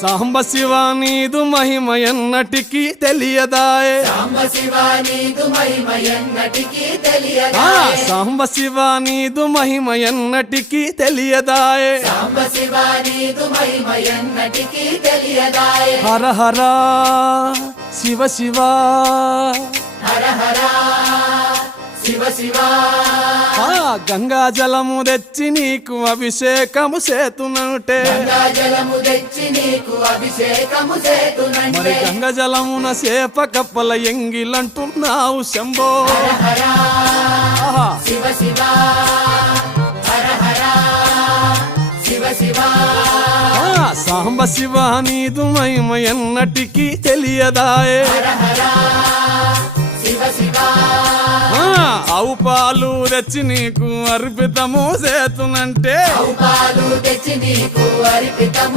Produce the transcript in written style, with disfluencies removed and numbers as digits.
సాంబ శివ నీదు మహిమ ఎన్నటికీ తెలియదాయే సాంబ శివ నీదు మహిమ ఎన్నటికీ తెలియదాయే సాంబ శివ నీదు మహిమ ఎన్నటికీ తెలియదాయే సాంబ శివ నీదు మహిమ ఎన్నటికీ తెలియదాయే హర హర శివ శివ హర హర శివ శివ గంగా జలము తెచ్చి నీకు అభిషేకము చేతునంటే గంగా జలము తెచ్చి నీకు అభిషేకము మరి చేతునంటే గంగ జలమున సేప కప్పల ఎంగిలంటున్నావు శంభో హర ఆహా. శివ శివ హర హర శివ శివ సాంబ శివ నీదు మహిమ ఎన్నటికీ తెలియదాయే హర హర శివ శివ ఆవు పాలు తెచ్చి నీకు అర్పితము చేతునంటే పాలు తెచ్చి నీకు అర్పితము